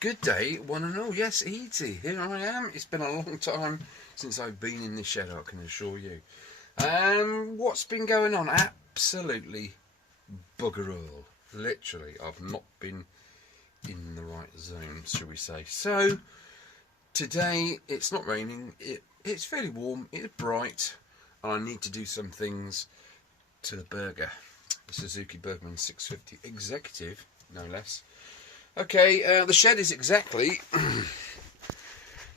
Good day, one and all. Yes, E.T. Here I am. It's been a long time since I've been in this shed, I can assure you. What's been going on? Absolutely bugger all. Literally, I've not been in the right zone, shall we say. So, today, it's not raining. It's fairly warm. It's bright. And I need to do some things to the Burger. The Suzuki Burgman 650 Executive, no less. Okay, the shed is exactly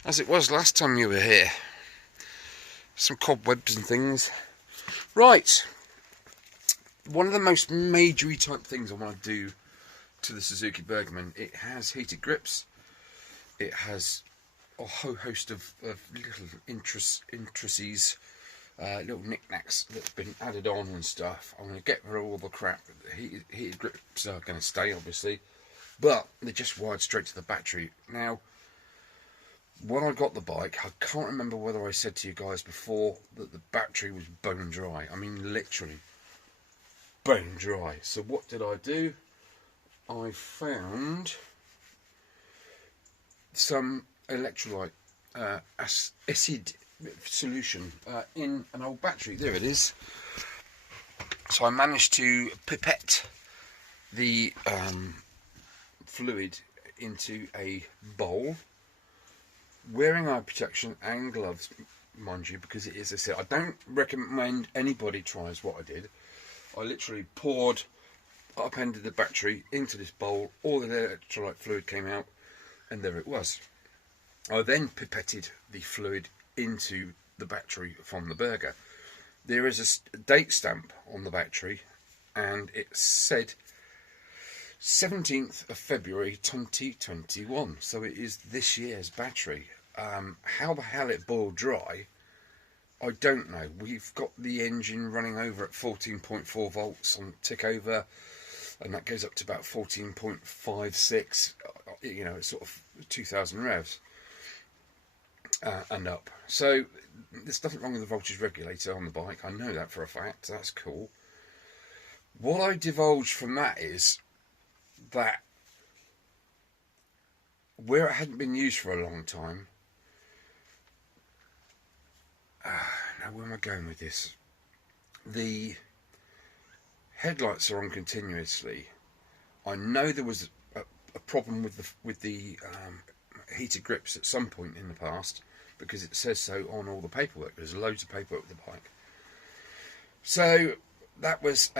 as it was last time you were here. Some cobwebs and things. Right, one of the most majory type things I want to do to the Suzuki Burgman, it has heated grips, it has a whole host of little intricacies, little knickknacks that's been added on and stuff. I'm going to get rid of all the crap. Heated grips are going to stay, obviously. But they're just wired straight to the battery. Now, when I got the bike, I can't remember whether I said to you guys before that the battery was bone dry. I mean, literally bone dry. So what did I do? I found some electrolyte acid solution in an old battery. There it is. So I managed to pipette the fluid into a bowl, wearing eye protection and gloves, mind you, because it is, as I said, I don't recommend anybody tries what I did. I literally poured, upended the battery into this bowl, all the electrolyte fluid came out, and there it was. I then pipetted the fluid into the battery from the Burger. There is a date stamp on the battery, and it said 17th of February 2021, so it is this year's battery. How the hell it boiled dry, I don't know. We've got the engine running over at 14.4 volts on tick over, and that goes up to about 14.56, you know, it's sort of 2000 revs and up. So there's nothing wrong with the voltage regulator on the bike, I know that for a fact. That's cool. What I divulged from that is that where it hadn't been used for a long time, now where am I going with this? The headlights are on continuously. I know there was a problem with the heated grips at some point in the past, because it says so on all the paperwork. There's loads of paperwork with the bike. So that was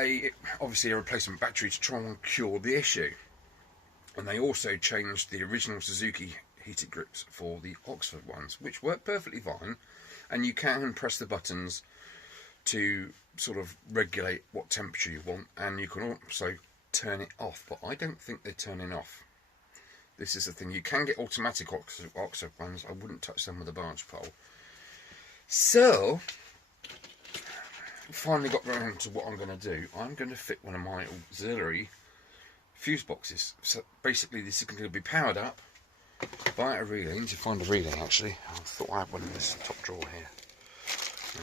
obviously a replacement battery to try and cure the issue. And they also changed the original Suzuki heated grips for the Oxford ones, which work perfectly fine, and you can press the buttons to sort of regulate what temperature you want, and you can also turn it off, but I don't think they're turning off. This is the thing, you can get automatic Oxford ones. I wouldn't touch them with a barge pole. So finally got around to what I'm going to do. I'm going to fit one of my auxiliary fuse boxes. So basically this is going to be powered up by a relay. I need to find a relay actually. I thought I had one in this top drawer here.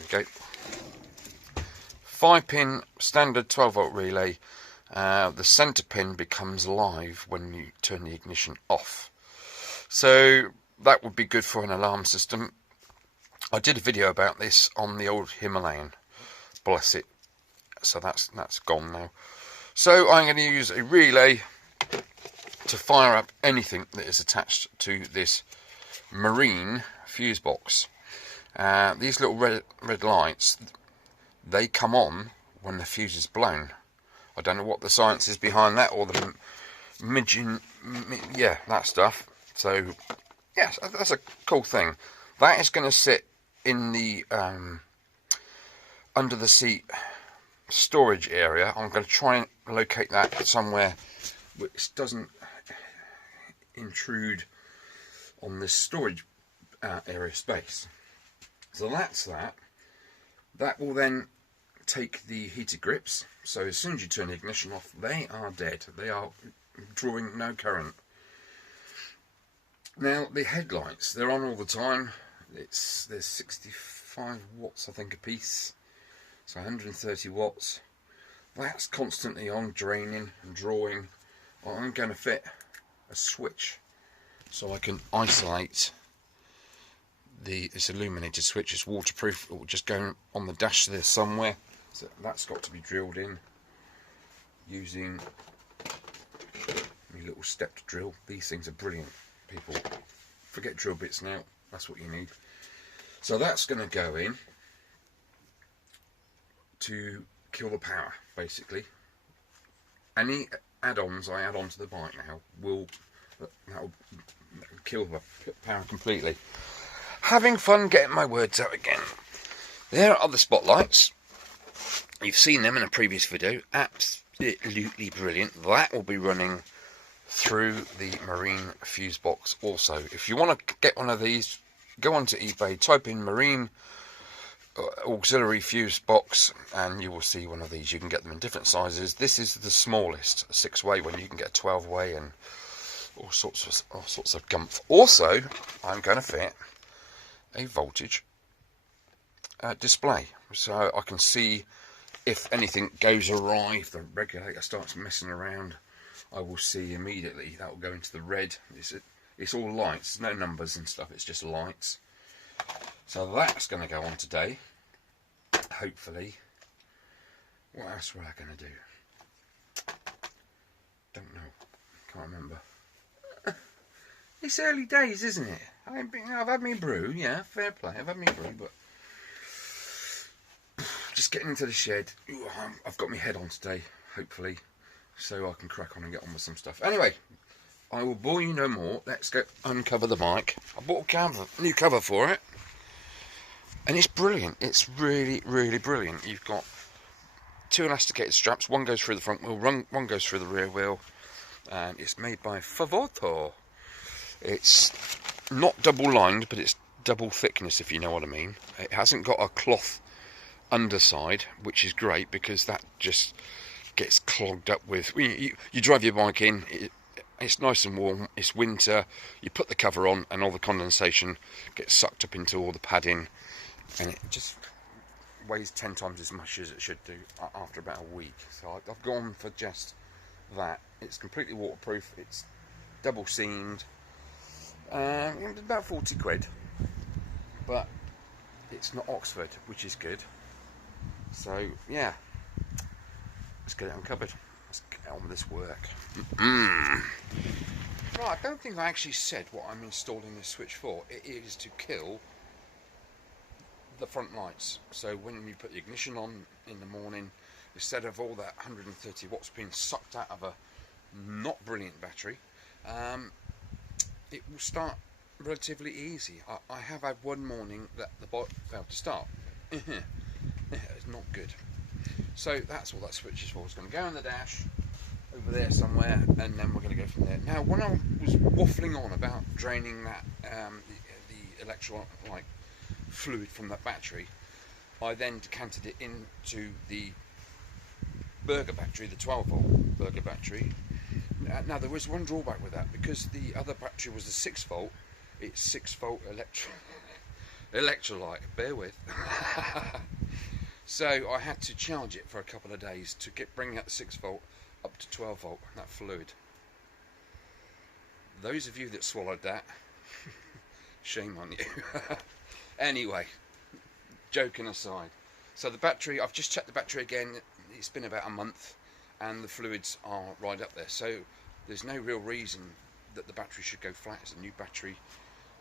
There we go. 5-pin standard 12 volt relay. The centre pin becomes live when you turn the ignition off. So that would be good for an alarm system. I did a video about this on the old Himalayan. Bless it. So that's gone now. So I'm going to use a relay to fire up anything that is attached to this marine fuse box. These little red lights, they come on when the fuse is blown. I don't know what the science is behind that, or the yeah, that stuff. So yes, that's a cool thing. That is going to sit in the under the seat storage area. I'm going to try and locate that somewhere which doesn't intrude on this storage area space. So that's that. That will then take the heated grips. So as soon as you turn the ignition off, they are dead. They are drawing no current. Now the headlights, they're on all the time. There's 65 watts I think a piece, so 130 watts. That's constantly on, draining and drawing. I'm going to fit a switch so I can isolate this illuminated switch. It's waterproof. It will just go on the dash there somewhere, so that's got to be drilled in using my little stepped drill. These things are brilliant, people. Forget drill bits now, that's what you need. So that's going to go in to kill the power, basically. Any add-ons I add onto the bike now will kill the power completely. Having fun getting my words out again. There are the spotlights. You've seen them in a previous video. Absolutely brilliant. That will be running through the marine fuse box also. If you want to get one of these, go onto eBay, type in marine auxiliary fuse box, and you will see one of these. You can get them in different sizes. This is the smallest, a 6-way one. You can get a 12-way and all sorts of gumph. Also, I'm going to fit a voltage display, so I can see if anything goes awry, if the regulator starts messing around. I will see immediately. That will go into the red. It's all lights, no numbers and stuff. It's just lights. So that's going to go on today, hopefully. What else were I going to do? Don't know. Can't remember. It's early days, isn't it? I've had me brew, yeah, fair play. I've had me brew, but just getting into the shed. Ooh, I've got my head on today, hopefully, so I can crack on and get on with some stuff. Anyway, I will bore you no more. Let's go uncover the bike. I bought a new cover for it, and it's brilliant. It's really, really brilliant. You've got 2 elasticated straps. One goes through the front wheel, one goes through the rear wheel, and it's made by Favoto. It's not double lined, but it's double thickness, if you know what I mean. It hasn't got a cloth underside, which is great because that just gets clogged up with. You drive your bike in, it's nice and warm, it's winter, you put the cover on and all the condensation gets sucked up into all the padding, and it just weighs 10 times as much as it should do after about a week. So I've gone for just that. It's completely waterproof, it's double seamed, about 40 quid, but it's not Oxford, which is good. So yeah, let's get it uncovered. Let's get on with this work. Right, I don't think I actually said what I'm installing this switch for. It is to kill the front lights. So when you put the ignition on in the morning, instead of all that 130 watts being sucked out of a not brilliant battery, it will start relatively easy. I have had one morning that the bike failed to start. It's not good. So that's all that switch is for. It's going to go in the dash over there somewhere, and then we're going to go from there. Now, when I was waffling on about draining that the electrolyte fluid from that battery, I then decanted it into the Burger battery, the 12-volt Burger battery. Now, there was one drawback with that, because the other battery was the 6-volt. It's 6-volt electrolyte. Bear with. So I had to charge it for a couple of days to bring that 6-volt up to 12-volt, that fluid. Those of you that swallowed that, shame on you. Anyway, joking aside. So the battery, I've just checked the battery again. It's been about a month, and the fluids are right up there. So there's no real reason that the battery should go flat. It's a new battery.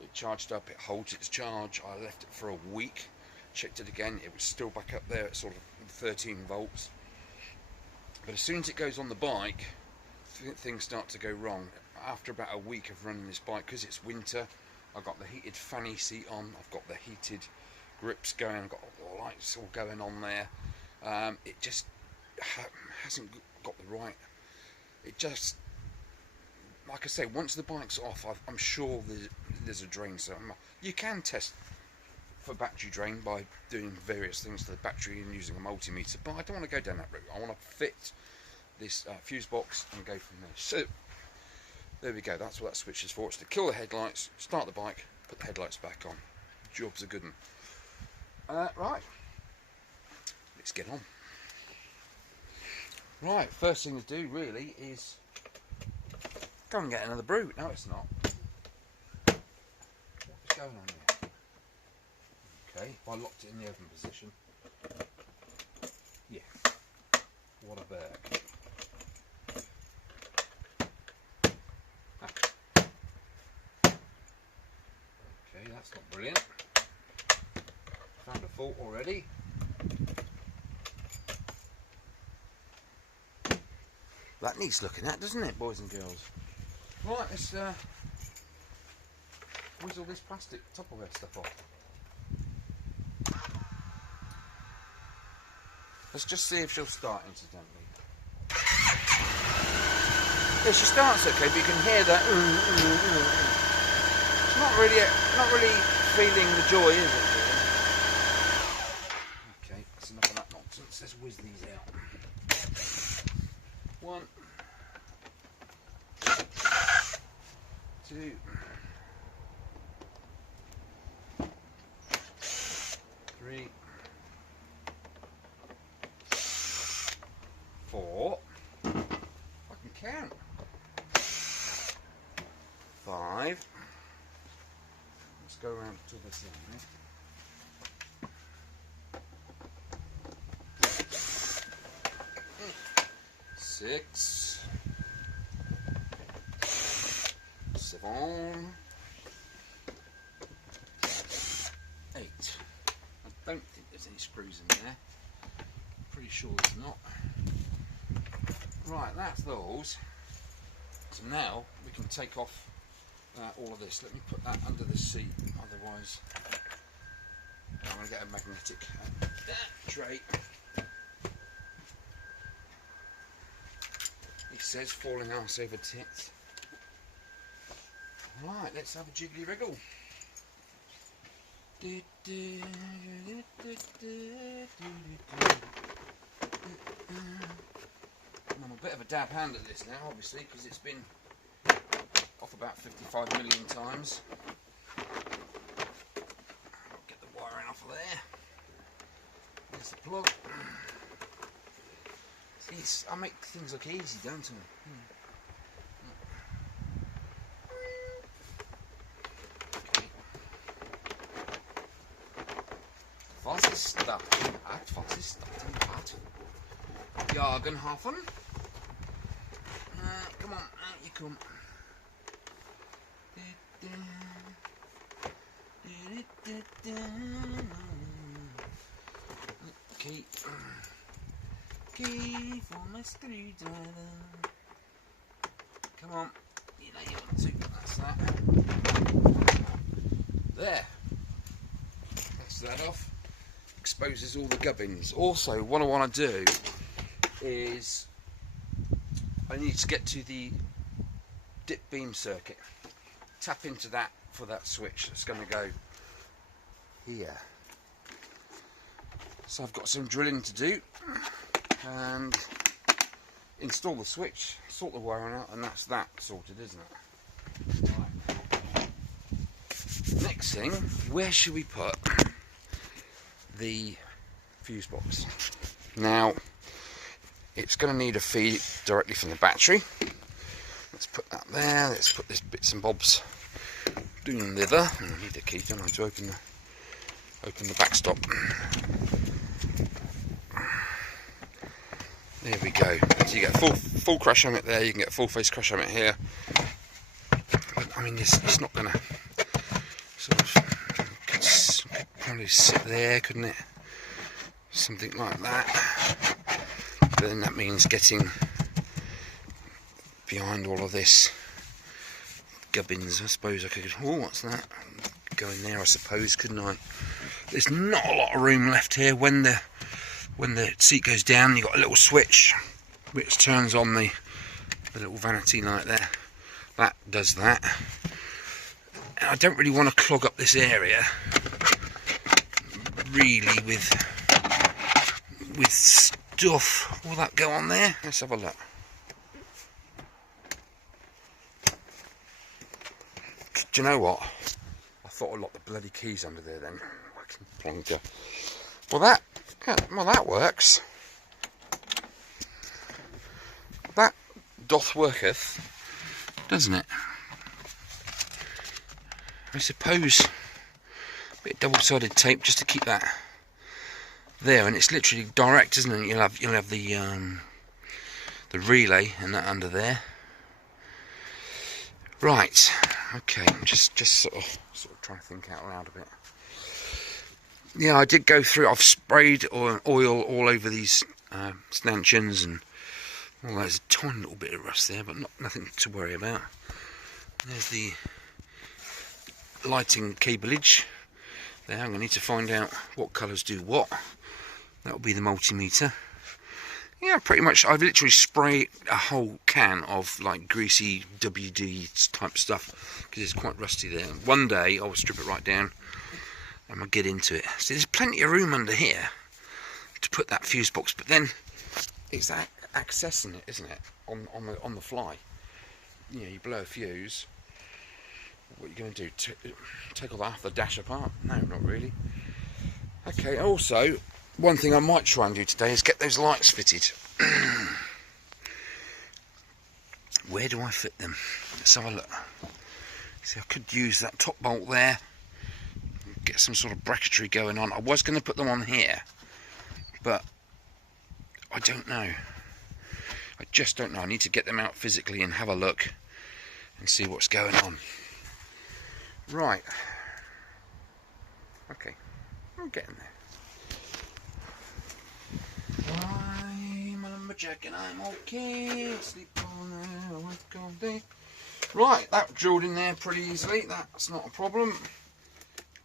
It charged up, it holds its charge. I left it for a week. Checked it again, it was still back up there at sort of 13 volts. But as soon as it goes on the bike, things start to go wrong. After about a week of running this bike, because it's winter, I've got the heated fanny seat on, I've got the heated grips going, I've got all the lights all going on there. It just hasn't got the right. It just, like I say, once the bike's off, I'm sure there's a drain. So you can test for battery drain by doing various things to the battery and using a multimeter, but I don't want to go down that route. I want to fit this fuse box and go from there. So there we go, that's what that switch is for. It's to kill the headlights, start the bike, put the headlights back on. Job's a good one. Right, let's get on. Right, first thing to do really is go and get another brew. No, it's not. going on here? Okay, if I locked it in the open position. Yeah. What a berg. Okay, that's not brilliant. Found a fault already. That needs looking at, doesn't it, boys and girls? Right, let's whizzle this plastic Tupperware stuff off. Let's just see if she'll start, incidentally. Yeah, she starts okay, but you can hear that. It's not really feeling the joy, is it? Okay, that's enough of that nonsense. Let's whiz these out. 1, 2, 3, 4. I can count. 5. Let's go around to the side. 6, 7, 8. I don't think there's any screws in there. Pretty sure there's not. Right, that's those. So now we can take off all of this. Let me put that under the seat, otherwise I'm going to get a magnetic tray. It says falling arse over tits. Right, let's have a jiggly wriggle. I'm a bit of a dab hand at this now, obviously, because it's been off about 55 million times. Get the wiring off of there. There's the plug. See, I make things look easy, don't I? Was ist das? Was ist das? Jagenhafen. Come on, out you come. Key for my screwdriver. Come on, you know you want to. That's that. There. That's that off. Exposes all the gubbins. Also, what I want to do is I need to get to the dip beam circuit. Tap into that for that switch that's going to go here. So I've got some drilling to do and install the switch, sort the wiring out, and that's that sorted, isn't it? Right. Next thing, where should we put the fuse box? Now, it's going to need a feed directly from the battery. Let's put that there. Let's put this bits and bobs doing thither. I need the key, don't I, to open the backstop. There we go. So you get full crash on it there. You can get a full face crash on it here. But I mean, it's not going to sort of could probably sit there, couldn't it? Something like that. But then that means getting behind all of this gubbins. I suppose I could. Oh, what's that? Go in there, I suppose, couldn't I? There's not a lot of room left here. When the seat goes down, you've got a little switch which turns on the little vanity light there. That does that. And I don't really want to clog up this area really with stuff. Will that go on there? Let's have a look. Do you know what? I thought I'd lock the bloody keys under there then. Fucking plonker. Well that works. That doth worketh, doesn't it? I suppose bit of double-sided tape just to keep that there, and it's literally direct, isn't it? You'll have the relay and that under there. Right, okay, just sort of trying to think out loud a bit. Yeah, I did go through. I've sprayed oil all over these stanchions, and well, there's a tiny little bit of rust there, but nothing to worry about. There's the lighting cableage there. I'm going to need to find out what colours do what. That'll be the multimeter. Yeah, pretty much. I've literally sprayed a whole can of like greasy WD type stuff because it's quite rusty there. One day I'll strip it right down and I'll get into it. So there's plenty of room under here to put that fuse box, but then it's accessing it, isn't it? On the fly. You know, you blow a fuse. What are you going to do? Take all the dash apart? No, not really. Okay. Also, one thing I might try and do today is get those lights fitted. Where do I fit them? Let's have a look. See, I could use that top bolt there. Get some sort of bracketry going on. I was going to put them on here, but I don't know. I just don't know. I need to get them out physically and have a look and see what's going on. Right. Okay. I'm getting there. I'm on my jacket, I'm okay. Sleep on there, work all day. Right, that drilled in there pretty easily. That's not a problem.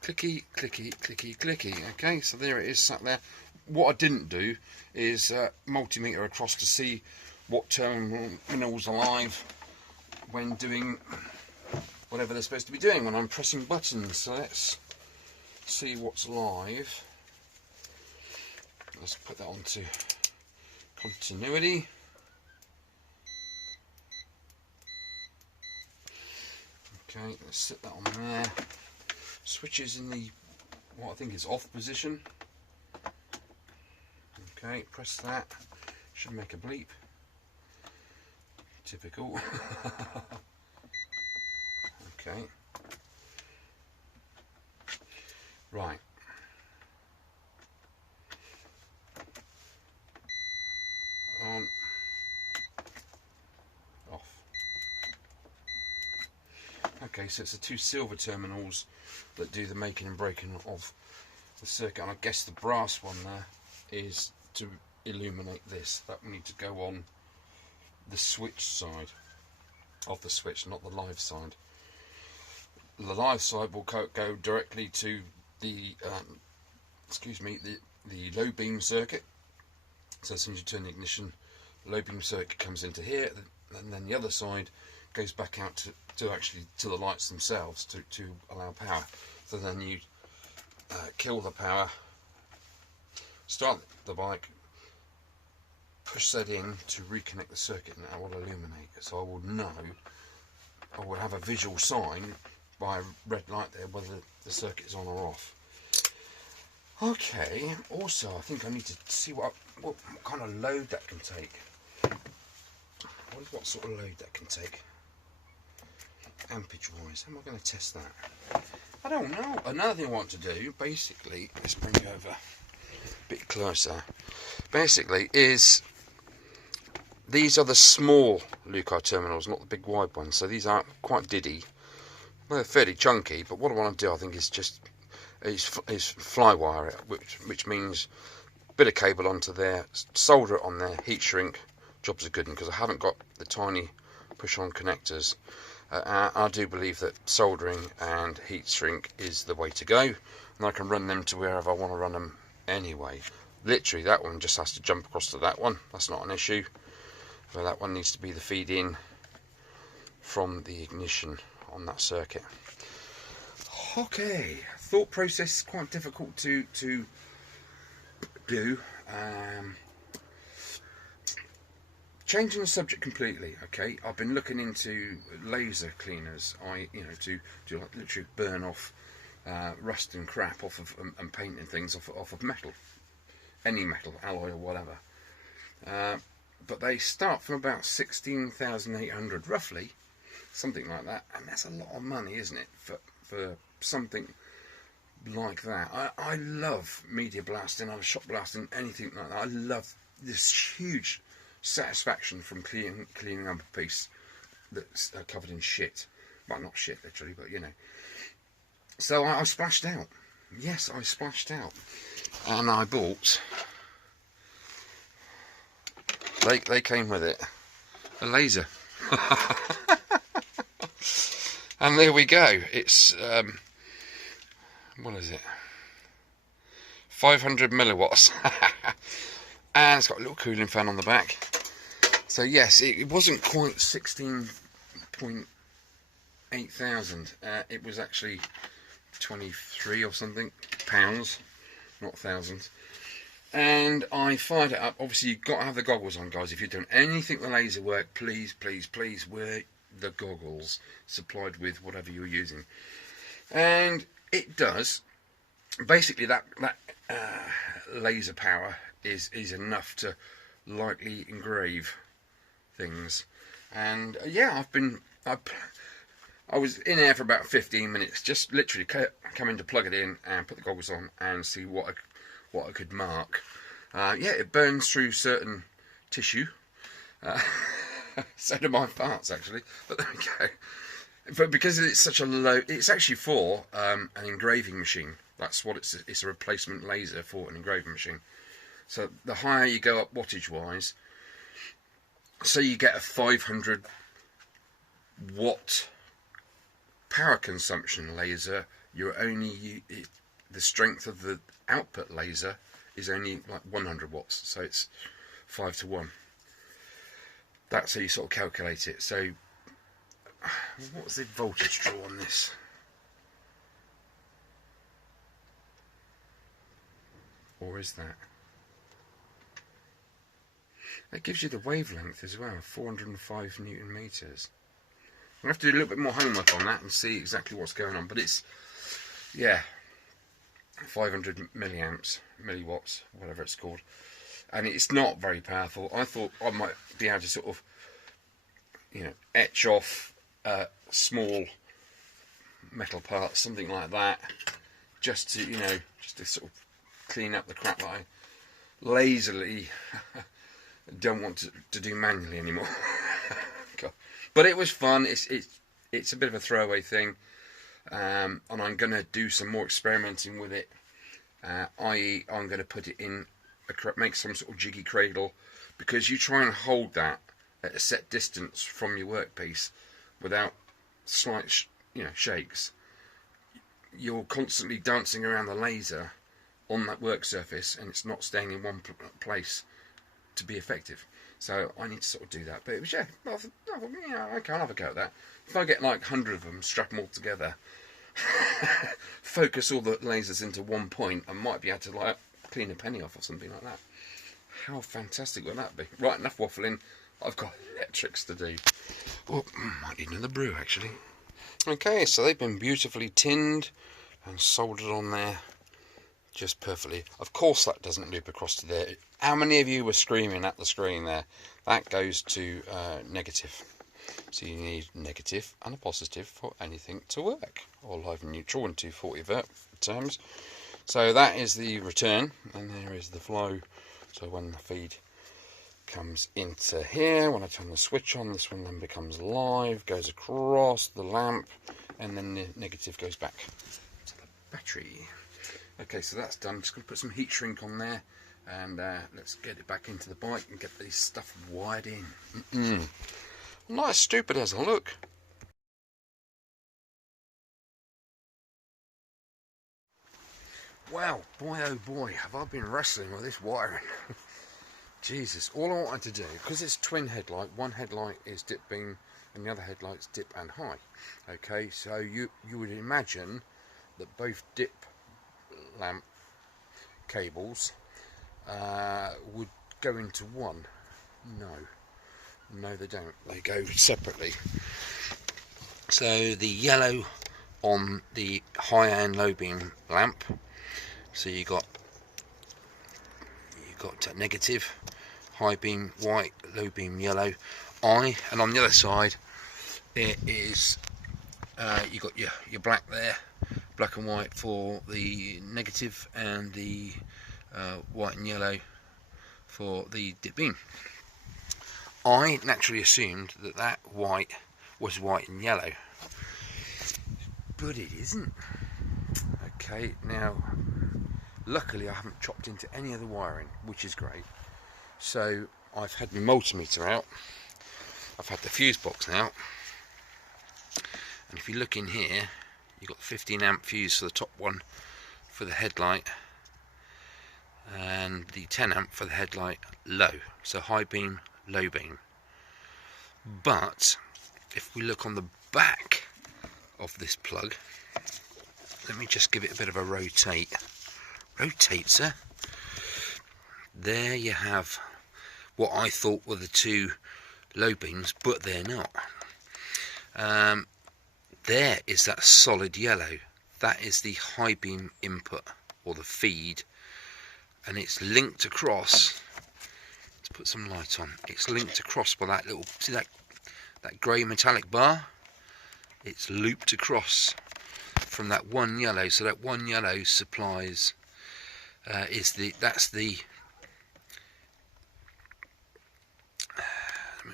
Clicky, clicky, clicky, clicky. Okay, so there it is, sat there. What I didn't do is multimeter across to see what terminal's alive when doing whatever they're supposed to be doing when I'm pressing buttons. So let's see what's live. Let's put that onto continuity. Okay, let's set that on there. Switches in the what I think is off position. Okay, press that. Should make a bleep. Typical. Okay. Right. On. Off. Okay, so it's the two silver terminals that do the making and breaking of the circuit, and I guess the brass one there is to illuminate this. That will need to go on the switch side of the switch, not the live side. The live side will go directly to the the low beam circuit. So as soon as you turn the ignition, the low beam circuit comes into here, and then the other side goes back out to the lights themselves to allow power. So then you kill the power, start the bike, push that in to reconnect the circuit, and it will illuminate. So I will know, I will have a visual sign by a red light there whether the circuit is on or off. Okay, also I think I need to see what kind of load that can take. I wonder what sort of load that can take. Ampage wise, how am I going to test that? I don't know. Another thing I want to do, basically, let's bring it over a bit closer. Basically, is these are the small Lucas terminals, not the big wide ones. So these are quite diddy. Well, they're fairly chunky, but what I want to do, I think, is just fly wire it, which means a bit of cable onto there, solder it on there, heat shrink. Jobs are good, because I haven't got the tiny push-on connectors. I do believe that soldering and heat shrink is the way to go, and I can run them to wherever I want to run them anyway. Literally, that one just has to jump across to that one. That's not an issue. But that one needs to be the feed-in from the ignition on that circuit. Okay, thought process is quite difficult to do. Changing the subject completely. Okay, I've been looking into laser cleaners. To literally burn off rust and crap off of and painting things off of metal, any metal, alloy or whatever. But they start from about 16,800 roughly, something like that, and that's a lot of money, isn't it, for something like that. I love media blasting, I love shot blasting, anything like that. I love this huge satisfaction from cleaning up a piece that's covered in shit. Well, not shit literally, but you know. So I splashed out. Yes, I splashed out, and I bought. They came with it, a laser. And there we go. It's what is it? 500 milliwatts, and it's got a little cooling fan on the back. So yes, it wasn't quite 16.8 thousand. It was actually 23 or something pounds, not thousands. And I fired it up. Obviously, you've got to have the goggles on, guys. If you're doing anything with laser work, please, please, please wear the goggles supplied with whatever you're using. And it does. Basically, that laser power is enough to lightly engrave things. And yeah, I was in there for about 15 minutes, just literally coming to plug it in and put the goggles on and see what I could mark. Yeah, it burns through certain tissue. So do my parts, actually. But there we go. But because it's such a low, it's actually for an engraving machine. That's what it's a replacement laser for an engraving machine. So the higher you go up wattage wise, so you get a 500 watt power consumption laser, you're only the strength of the output laser is only like 100 watts, so it's 5 to 1. That's how you sort of calculate it. So what's the voltage draw on this? Or is that? It gives you the wavelength as well, 405 Newton meters. I have to do a little bit more homework on that and see exactly what's going on, but it's, yeah, 500 milliwatts, whatever it's called, and it's not very powerful. I thought I might be able to sort of, you know, etch off small metal parts, something like that, just to, you know, just to sort of clean up the crap that I lazily don't want to do manually anymore. But it was fun. It's a bit of a throwaway thing, and I'm going to do some more experimenting with it. I.e., I'm going to put it in, make some sort of jiggy cradle, because you try and hold that at a set distance from your workpiece without slight, shakes. You're constantly dancing around the laser on that work surface, and it's not staying in one place to be effective. So I need to sort of do that. But it was, yeah, I can't have a go at that. If I get like 100 of them, strap them all together, focus all the lasers into one point, I might be able to like clean a penny off or something like that. How fantastic would that be? Right, enough waffling. I've got electrics to do. Oh, might need another brew actually. Okay, so they've been beautifully tinned and soldered on there just perfectly. Of course that doesn't loop across to there. How many of you were screaming at the screen there? That goes to negative. So you need negative and a positive for anything to work, or live and neutral in 240 terms. So that is the return, and there is the flow. So when the feed comes into here, when I turn the switch on, this one then becomes live, goes across the lamp, and then the negative goes back to the battery. Okay, so that's done. Just going to put some heat shrink on there, and let's get it back into the bike and get this stuff wired in. Not as stupid as I look. Wow, boy oh boy, have I been wrestling with this wiring. Jesus, all I wanted to do, because it's twin headlight, one headlight is dip beam and the other headlight's dip and high. Okay, so you would imagine that both dip lamp cables would go into one. No they don't, they go separately. So the yellow on the high and low beam lamp, so you got negative, high beam white, low beam yellow, and on the other side it is you got your black there, black and white for the negative, and the white and yellow for the dip beam. I naturally assumed that that white was white and yellow, but it isn't. Okay, now luckily I haven't chopped into any of the wiring, which is great. So I've had my multimeter out, I've had the fuse box out, and if you look in here, you've got the 15 amp fuse for the top one for the headlight, and the 10 amp for the headlight low, so high beam, low beam. But if we look on the back of this plug, let me just give it a bit of a rotate, sir. There you have what I thought were the two low beams, but they're not. There is that solid yellow, that is the high beam input, or the feed, and it's linked across. Let's put some light on. It's linked across by that little, see that grey metallic bar? It's looped across from that one yellow, so that one yellow supplies let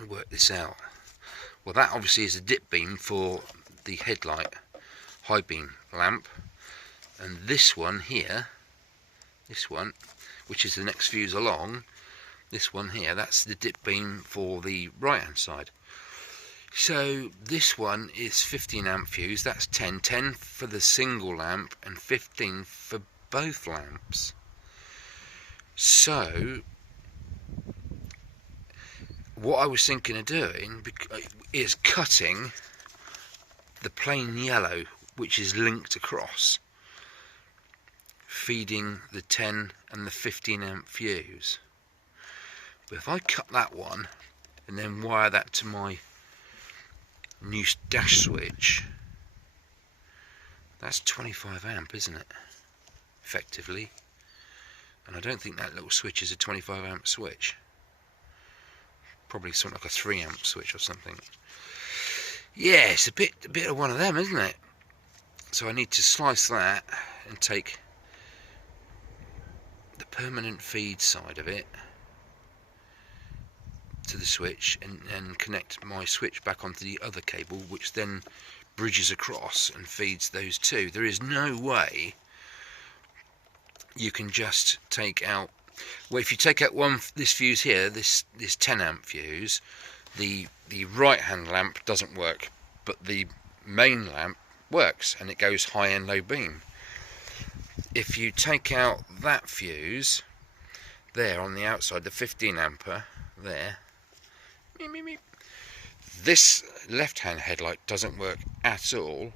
me work this out. Well, that obviously is a dip beam for the headlight high beam lamp, and this one here, this one, which is the next fuse along, this one here, that's the dip beam for the right hand side. So this one is 15 amp fuse, that's 10 for the single lamp and 15 for both lamps. So what I was thinking of doing is cutting the plain yellow, which is linked across, feeding the 10 and the 15 amp fuse. But if I cut that one and then wire that to my new dash switch, that's 25 amp, isn't it, effectively? And I don't think that little switch is a 25 amp switch, probably something like a 3 amp switch or something. Yeah, it's a bit of one of them, isn't it? So I need to slice that and take the permanent feed side of it to the switch, and connect my switch back onto the other cable, which then bridges across and feeds those two. There is no way you can just take out, well, if you take out this fuse here, this 10 amp fuse, the right hand lamp doesn't work, but the main lamp works, and it goes high and low beam. If you take out that fuse there on the outside, the 15 ampere there, this left hand headlight doesn't work at all,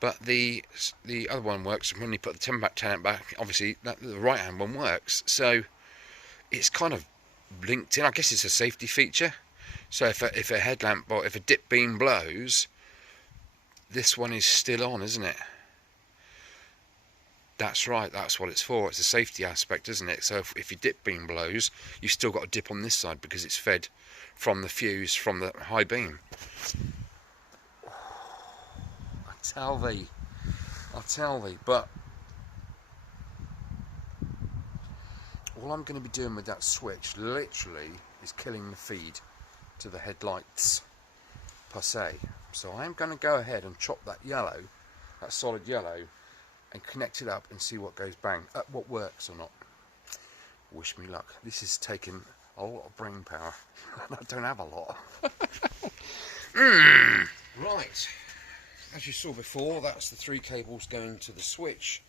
but the other one works. When you put the 10 amp back, obviously the right hand one works. So it's kind of linked in. I guess it's a safety feature. So if a headlamp or if a dip beam blows, this one is still on, isn't it? That's right, that's what it's for. It's a safety aspect, isn't it? So if your dip beam blows, you've still got a dip on this side because it's fed from the fuse from the high beam. I tell thee, but all I'm going to be doing with that switch literally is killing the feed to the headlights per se. So I'm going to go ahead and chop that yellow, that solid yellow, and connect it up and see what goes bang, what works or not. Wish me luck. This is taking a lot of brain power. I don't have a lot. Right, as you saw before, that's the 3 cables going to the switch.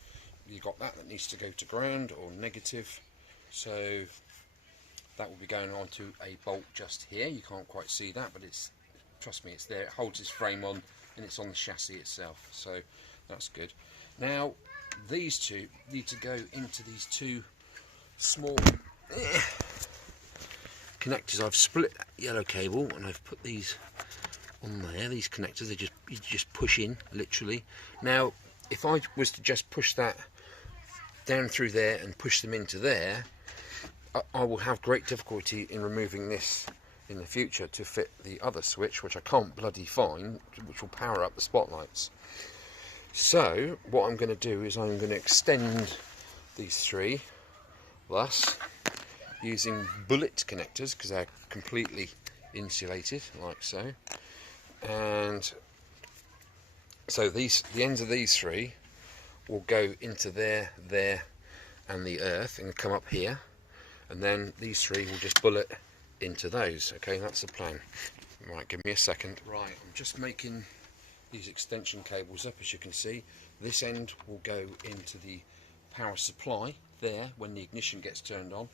You've got that needs to go to ground or negative, so that will be going on to a bolt just here. You can't quite see that, but it's, trust me, it's there. It holds its frame on, and it's on the chassis itself, so that's good. Now these two need to go into these 2 small connectors. I've split that yellow cable and I've put these on there. These connectors, you just push in, literally. Now if I was to just push that down through there and push them into there, I will have great difficulty in removing this in the future to fit the other switch, which I can't bloody find, which will power up the spotlights. So what I'm going to do is I'm going to extend these three, thus using bullet connectors because they're completely insulated, like so. And so the ends of these three will go into there, and the earth, and come up here, and then these three will just bullet into those. Okay, that's the plan. Right, give me a second. Right, I'm just making these extension cables up. As you can see, this end will go into the power supply there when the ignition gets turned on.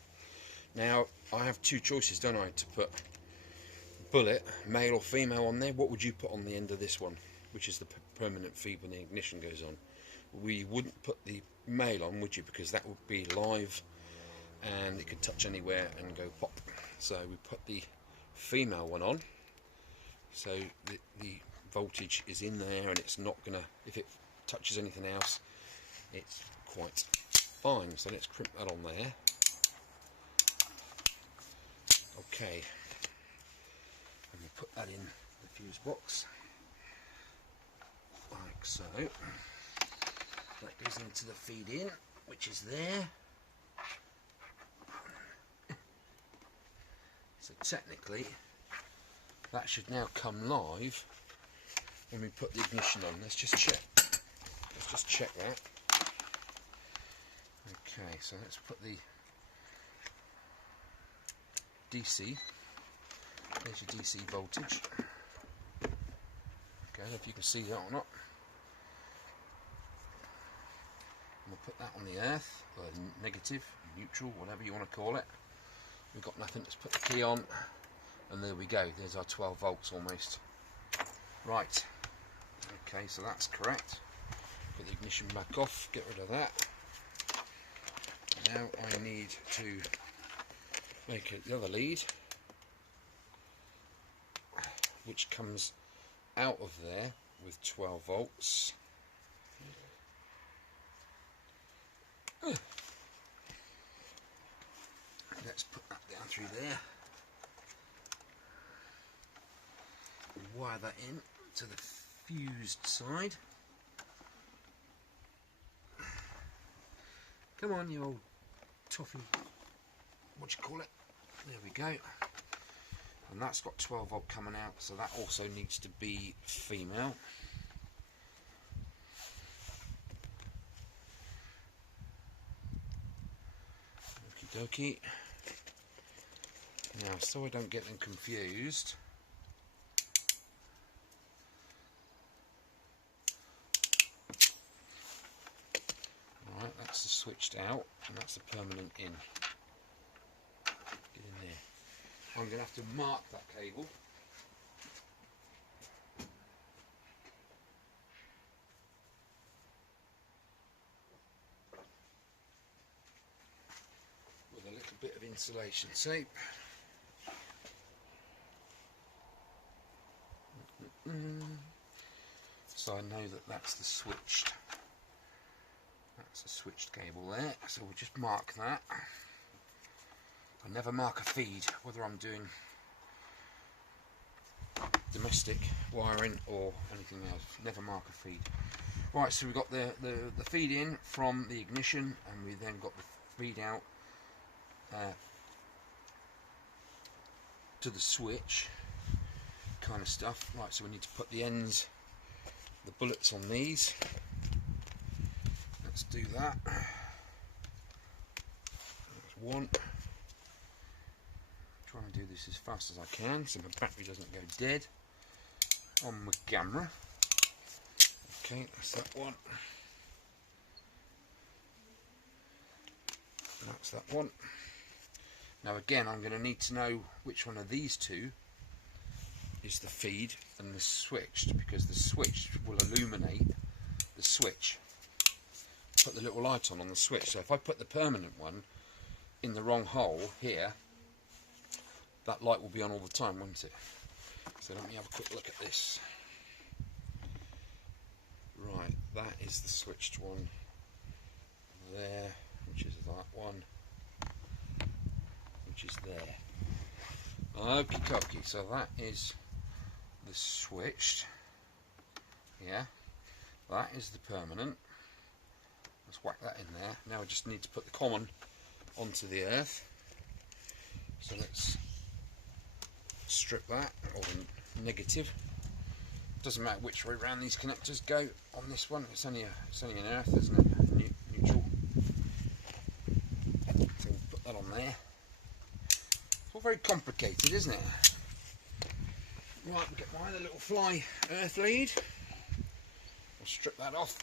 Now I have two choices, don't I, to put bullet, male or female, on there. What would you put on the end of this one, which is the permanent feed when the ignition goes on? We wouldn't put the male on, would you, because that would be live and it could touch anywhere and go pop. So we put the female one on, so the voltage is in there and it's not gonna, if it touches anything else, it's quite fine. So let's crimp that on there. Okay, and we'll put that in the fuse box like so. That goes into the feed in, which is there. So technically that should now come live when we put the ignition on. Let's just check that. Okay, so let's put the DC. There's your DC voltage. Okay, I don't know if you can see that or not. And we'll put that on the earth, or negative, neutral, whatever you want to call it. We've got nothing, let's put the key on, and there we go, there's our 12 volts almost. Right, okay, so that's correct. Put the ignition back off, get rid of that. Now I need to make the other lead, which comes out of there with 12 volts. Let's put that down through there. Wire that in to the fused side. Come on, you old toffee. What do you call it? There we go. And that's got 12 volt coming out, so that also needs to be female. Okie dokie. Now, so I don't get them confused, alright, that's the switched out and that's the permanent in. Get in there. I'm going to have to mark that cable. With a little bit of insulation tape. So I know that that's the switched cable there, so we'll just mark that. I never mark a feed, whether I'm doing domestic wiring or anything else, never mark a feed. Right, so we've got the feed in from the ignition, and we then got the feed out to the switch kind of stuff. Right, so we need to put the ends, the bullets on these. Let's do that. There's one. Try and do this as fast as I can so my battery doesn't go dead on my camera. Okay, that's that one. That's that one. Now again, I'm going to need to know which one of these two is the feed and the switched, because the switched will illuminate the switch. Put the little light on the switch. So if I put the permanent one in the wrong hole here, that light will be on all the time, won't it? So let me have a quick look at this. Right, that is the switched one there, which is that one, which is there. Okie dokie, so that is the switched. Yeah, That is the permanent. Let's whack that in there. Now I just need to put the common onto the earth. So let's strip that, or negative. Doesn't matter which way around these connectors go on this one. It's only an earth, isn't it? Neutral. So we'll put that on there. It's all very complicated, isn't it? Right, we'll get my other little fly earth lead. We'll strip that off.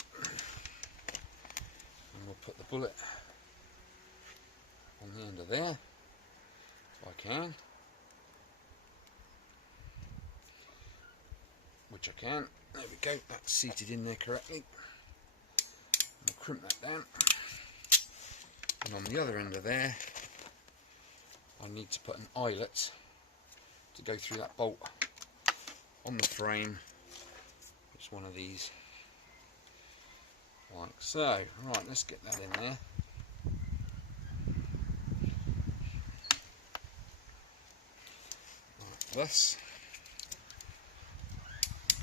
And we'll put the bullet on the end of there, if I can. Which I can. There we go, that's seated in there correctly. We'll crimp that down. And on the other end of there, I need to put an eyelet to go through that bolt on the frame. It's one of these, like so. Right, let's get that in there. Like this.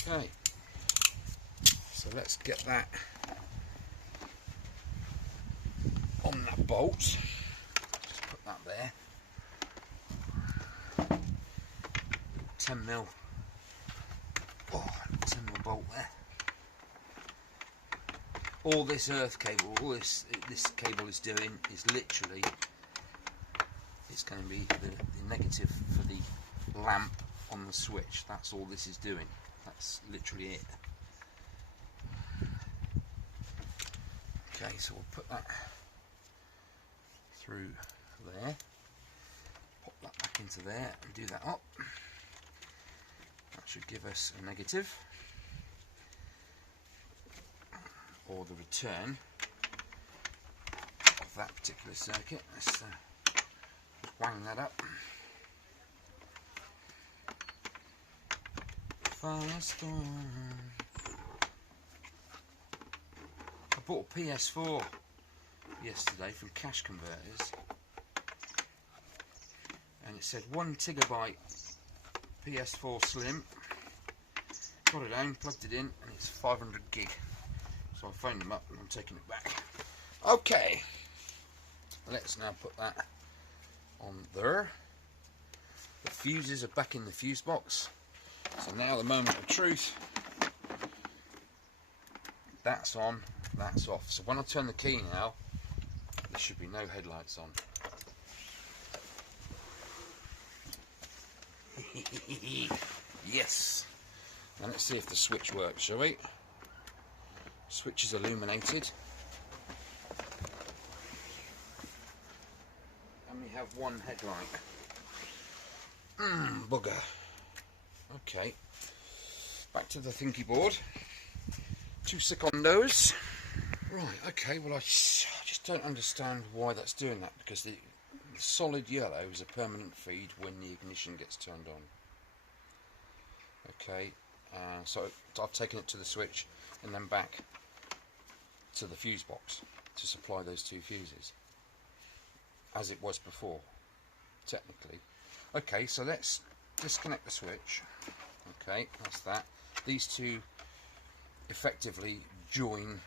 Okay, so let's get that on that bolt. Just put that there. 10mm. Oh, 10mm bolt there. All this earth cable, all this cable is doing is literally, it's going to be the negative for the lamp on the switch. That's all this is doing. That's literally it. Okay, so we'll put that through there, pop that back into there and do that up. That should give us a negative, or the return of that particular circuit. Let's wang that up. Firestorm. I bought a PS4 yesterday from Cash Converters, and it said 1TB PS4 Slim. Got it home, plugged it in, and it's 500 gig. So I phoned them up and I'm taking it back. Okay, let's now put that on there. The fuses are back in the fuse box. So now the moment of truth. That's on, that's off. So when I turn the key now, there should be no headlights on. Yes. Now let's see if the switch works, shall we? Switch is illuminated. And we have one headlight. Bugger. Okay, back to the thinky board. 2 secondos. Right, okay, well I just don't understand why that's doing that, because the solid yellow is a permanent feed when the ignition gets turned on. Okay, so I've taken it to the switch and then back to the fuse box to supply those 2 fuses, as it was before, technically. Okay, so let's disconnect the switch. Okay, that's that. These 2 effectively join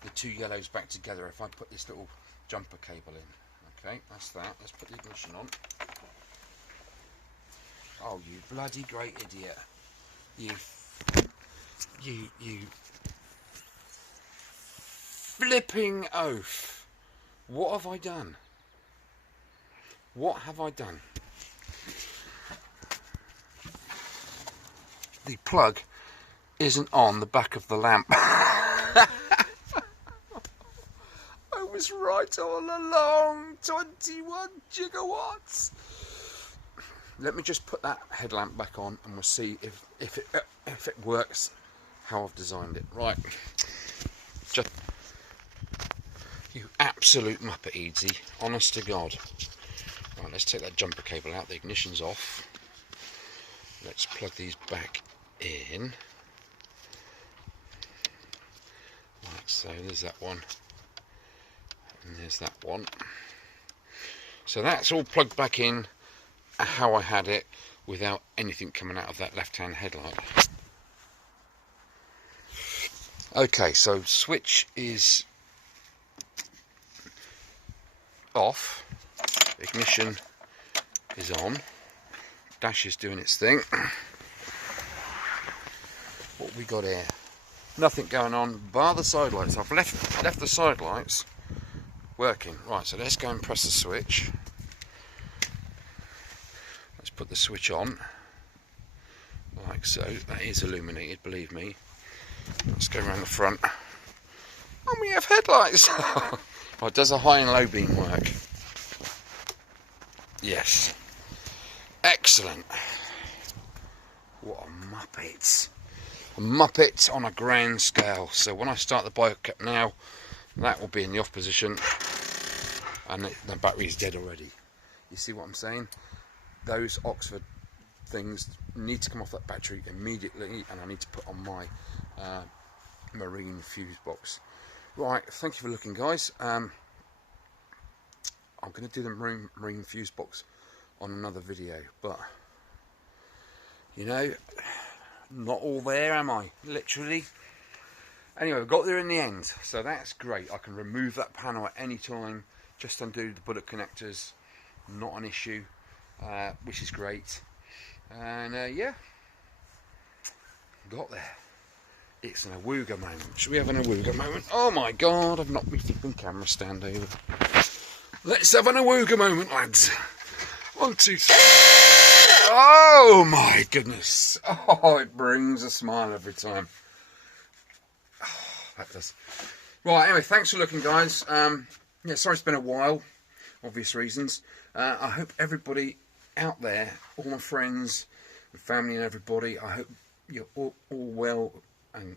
the 2 yellows back together if I put this little jumper cable in. Okay, that's that. Let's put the ignition on. Oh, you bloody great idiot. You flipping oaf. What have I done? What have I done? The plug isn't on the back of the lamp. I was right all along. 21 gigawatts. Let me just put that headlamp back on and we'll see if it works how I've designed it. Right. Just, you absolute muppet, Eadsy. Honest to God. Right, let's take that jumper cable out. The ignition's off. Let's plug these back in. Like so, there's that one. And there's that one. So that's all plugged back in how I had it, without anything coming out of that left-hand headlight. Okay, so switch is off, ignition is on, dash is doing its thing. What we got here? Nothing going on bar the side lights. I've left the side lights working. Right, so let's go and press the switch. Let's put the switch on like so. That is illuminated, believe me. Let's go around the front. Oh, we have headlights. Oh, does a high and low beam work? Yes. Excellent. What a muppet. A muppet on a grand scale. So when I start the bike up now, that will be in the off position, and the battery's dead already. You see what I'm saying? Those Oxford things need to come off that battery immediately, and I need to put on my marine fuse box. Right, thank you for looking, guys. I'm going to do the marine fuse box on another video, but you know, not all there, am I? Literally. Anyway, we got there in the end, so that's great. I can remove that panel at any time, just undo the bullet connectors, not an issue, which is great. And yeah, got there. It's an awooga moment. Should we have an awooga moment? Oh my god, I've knocked my flipping camera stand over. Let's have an awooga moment, lads. 1, 2, 3. Oh my goodness. Oh, it brings a smile every time. Oh, that does. Right, anyway, thanks for looking, guys. Yeah, sorry it's been a while, obvious reasons. I hope everybody out there, all my friends and family and everybody, I hope you're all well and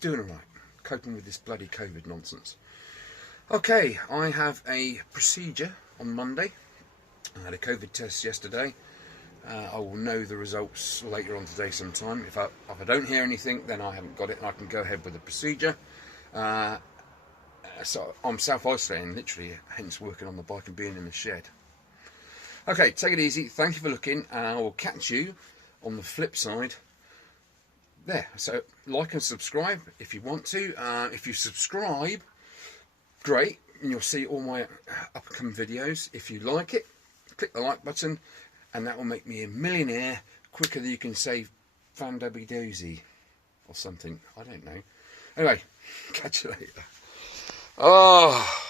doing alright, coping with this bloody COVID nonsense. Okay, I have a procedure on Monday. I had a COVID test yesterday. I will know the results later on today sometime. If I don't hear anything, then I haven't got it and I can go ahead with the procedure. So I'm self-isolating, literally, hence working on the bike and being in the shed. Okay, take it easy. Thank you for looking, and I will catch you on the flip side there. So like and subscribe if you want to. If you subscribe, great, and you'll see all my upcoming videos. If you like it, click the like button, and that will make me a millionaire quicker than you can say Fan Debbie Dozy or something. I don't know. Anyway, catch you later. Oh.